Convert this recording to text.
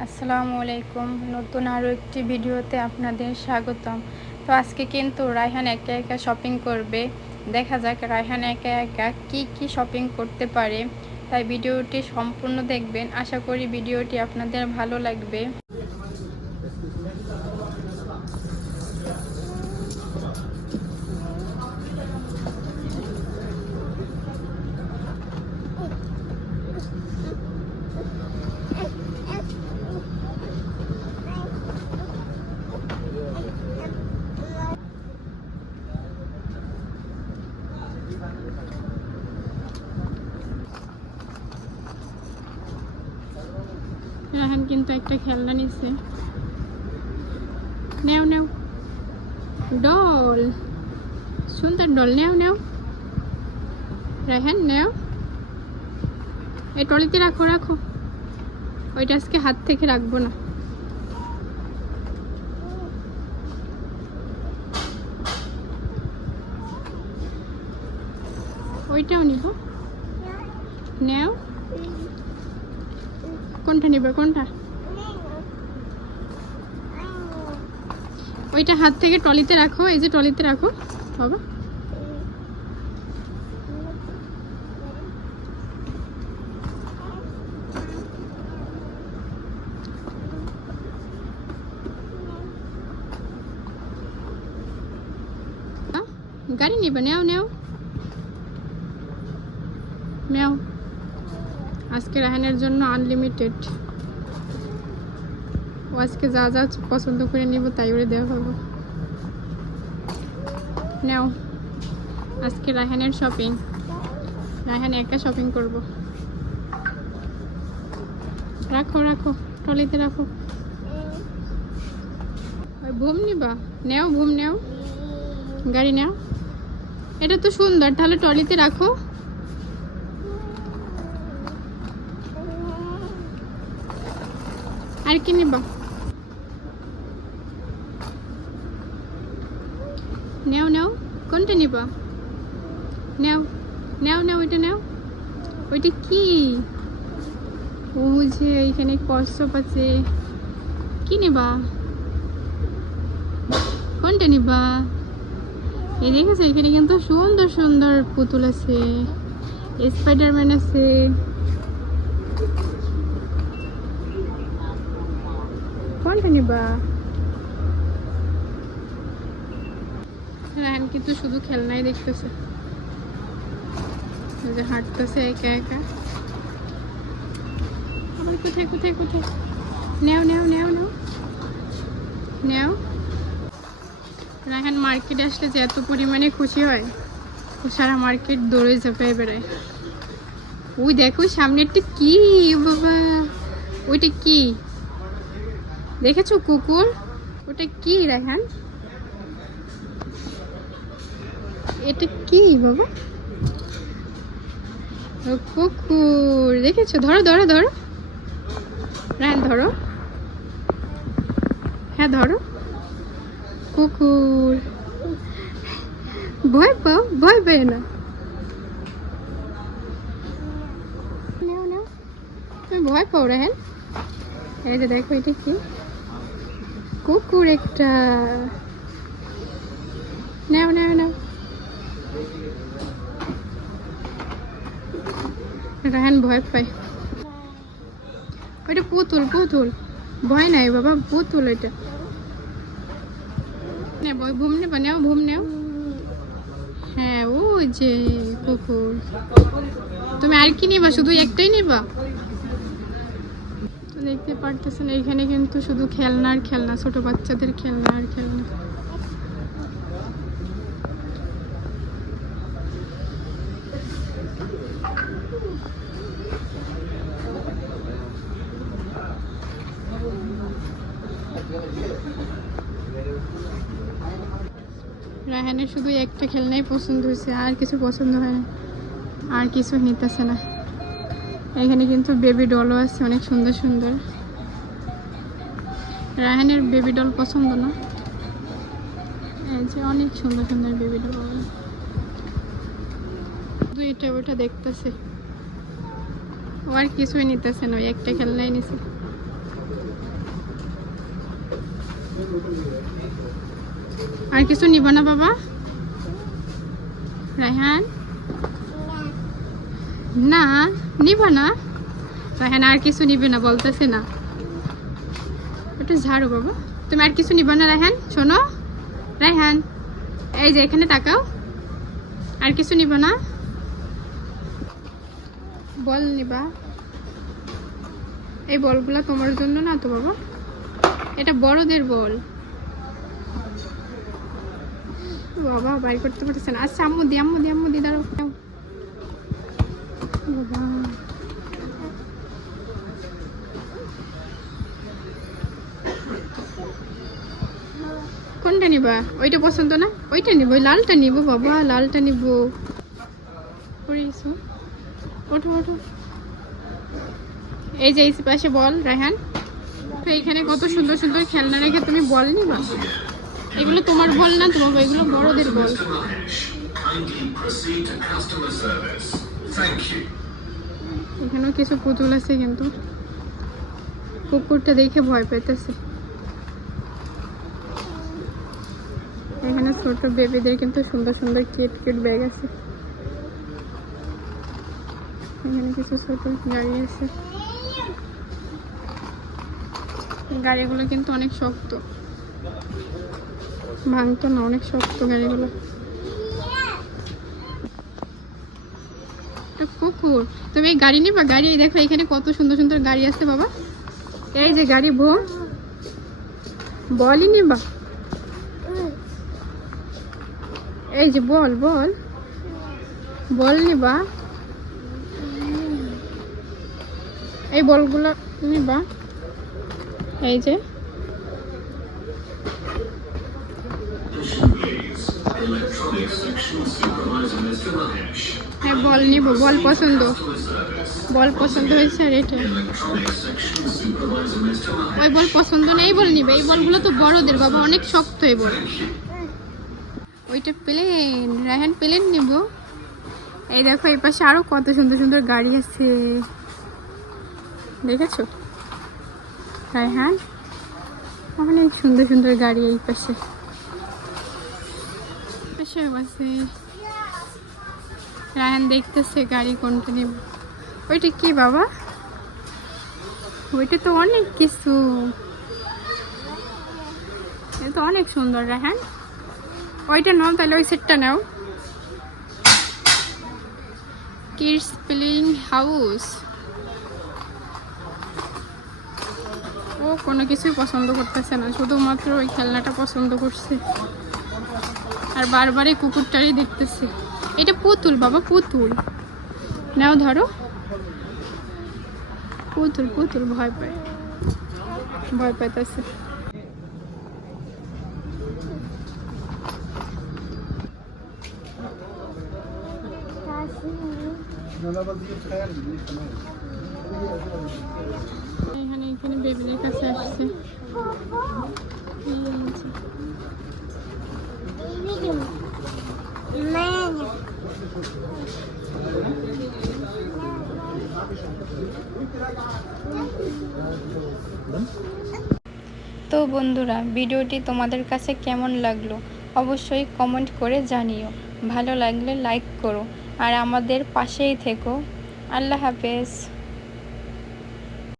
আসসালামু আলাইকুম। নতুন আরও একটি ভিডিওতে আপনাদের স্বাগতম। তো আজকে কিন্তু রায়হান একা একা শপিং করবে। দেখা যাক রায়হান একা একা কি কি শপিং করতে পারে। তাই ভিডিওটি সম্পূর্ণ দেখবেন। আশা করি ভিডিওটি আপনাদের ভালো লাগবে রায়হান কিন্তু একটা খেলনা নিছে। নেও নেও। ডল। সুন্দর ডল, নেও নেও। রেহেন, নেও। এই টলিতে রাখো রাখো। ওইটা আজকে হাত থেকে রাখব না। ওইটাও নিব। নেও। কোনটা নিবে, কোনটা? ওইটা হাত থেকে টলিতে রাখো, এই যে টলিতে রাখো। বাবা। গাড়ি নিবে, নেও নেও। নেও। আজকে রাহানের জন্য আনলিমিটেড ও আজকে যা যা পছন্দ করে নিব তাই ওরে দেওয়া হলো। নাও, আজকে রাহানের শপিং রাহান একা শপিং করব। রাখো রাখো, ট্রলিতে রাখো। ঘুম নিবা? নেও, ঘুম নেও। গাড়ি নাও। এটা তো সুন্দর, তাহলে ট্রলিতে রাখো। আর কি নিবা নেও নেও কোনটা নিবা। নেও নেও নেও, ওইটা নেও। ওইটা কি? ও যে এখানে কচ্ছপ আছে। কি নিবা? কোনটা নিবা? এই দেখেছ, এখানে কিন্তু সুন্দর সুন্দর পুতুল আছে। স্পাইডারম্যান আছে। কোনটা নিবা? রায়হান কিন্তু শুধু খেলনাই দেখতেছে। যে হাঁটতেছে একা একা। আবার কোথায় কোথায় কোথায়? নেও নেও নেও নেও। নেও। রায়হান মার্কেটে আসলে যে এত পরিমাণে খুশি হয়, ও সারা মার্কেট দৌড়ে ঝাঁপায় বেড়ায়। ওই দেখো সামনেরটা কি বাবা, ওইটা কি? দেখেছ কুকুর? ওটা কি রায়হান? এটা কি বাবা? ও কুকুর দেখেছ? ধরো ধরো ধরো। রায়হান ধরো। হ্যাঁ ধরো। কুকুর। ভয় পাও? ভয় পায় না। নাও নাও। তুমি ভয় পাও রায়হান এই যে দেখো এটা কি? কুকুর একটা। নাও নাও নাও। রাহান ভয় পায়। ওইটা পুতুল পুতুল। ভয় নাই বাবা, পুতুল এটা। নে বই ঘুম নেবা, নেও, ঘুম নেও। হ্যাঁ ও যে কুকুর। তুমি আর কি নিবা? শুধু একটাই নিবা? দেখতে পারতেছেন এখানে কিন্তু শুধু খেলনা আর খেলনা, ছোট বাচ্চাদের খেলনা আর খেলনা। রায়হানের শুধু একটা খেলনাই পছন্দ হয়েছে, আর কিছু পছন্দ হয় না। আর কিছু নিতেছে না। এখানে কিন্তু বেবি ডলও আছে, অনেক সুন্দর সুন্দর। রায়হানের বেবি ডল পছন্দ না? এই যে অনেক সুন্দর সুন্দর বেবি ডল শুধু এটা ওটা দেখতেছে। ও আর কিছুই নিতেছে না, ওই একটা খেলনাই নিছে। আর কিছু নিব না বাবা? রায়হান? না, নিব না। রায়হান, আর কিছু নিবে না, বলতেছে না। ওটা ঝাড়ু বাবা। তুমি আর কিছু নিব না, রায়হান? শোনো। রায়হান, এই যে এখানে তাকাও। আর কিছু নিব না? বল নিবা। এই বলগুলো তোমার জন্য না তো বাবা। এটা বড়দের বল। বাবা, বাইর করতে পারতেছে না। আচ্ছা আম্মু দি আম্মু দি আম্মু দি, দাঁড়াও। বাবা। কোনটা নিবা? ওইটা পছন্দ না? ওইটা নিব লালটা নিব বাবা, লালটা নিব। ওঠো ওঠো। এই যে, এই পাশে বল, রায়হান। তো এখানে কত সুন্দর সুন্দর খেলনা রেখে তুমি বল নিবা? এগুলো তোমার বল না, তোমার এগুলো বড়দের বল. এখানেও কিছু পুতুল আছে কিন্তু। কুকুরটা দেখে ভয় পেতেছে। এখানে ছোট বেবিদের কিন্তু সুন্দর সুন্দর কিট কিট ব্যাগ আছে। এখানে কিছু ছোট গাড়ি আছে। গাড়িগুলো কিন্তু অনেক শক্ত। ভাঙতো না, অনেক শক্ত গাড়িগুলো। কুকুর। তুমি এই গাড়ি নিবা? গাড়ি দেখো এখানে কত সুন্দর সুন্দর গাড়ি আছে বাবা। এই যে গাড়ি বউ বলই নিবা। এই যে বল বল। বল নিবা। এই বলগুলো নিবা। এই যে। হ্যাঁ বল নিব বল পছন্দ। বল পছন্দ হয়েছে আর এটা. ওই বল পছন্দ নেই বল নিবে এই বলগুলো তো বড়দের বাবা অনেক শক্ত এই বল। ওইটা প্লেন রায়হান প্লেন নিব। এই দেখো এই পাশে আরও কত সুন্দর সুন্দর গাড়ি আছে। দেখেছ? রায়হান? অনেক সুন্দর সুন্দর গাড়ি এই পাশে। পাশেও আছে রায়হান দেখতেছে গাড়ি কোনটা নিব। ওইটা কি বাবা? ওইটা তো অনেক কিছু। এটা তো অনেক সুন্দর রায়হান ওইটা নাও, তাহলে ওই সেটটা নাও। কিডস প্লেইং হাউস ও কোনো কিছুই পছন্দ করতেছে না, শুধুমাত্র ওই খেলনাটা পছন্দ করছে। আর বারবারই কুকুরটারই দেখতেছে। এটা পুতুল, বাবা, পুতুল। নাও ধরো। পুতুল পুতুল, ভয় পায়। ভয় পাইতেছে। এখানে এখানে বেবিদের কাছে আসছে। তো বন্ধুরা, ভিডিওটি তোমাদের কাছে কেমন লাগল অবশ্যই কমেন্ট করে জানিও। ভালো লাগলে লাইক করো। আর আমাদের পাশেই থেকো। আল্লাহ হাফেজ।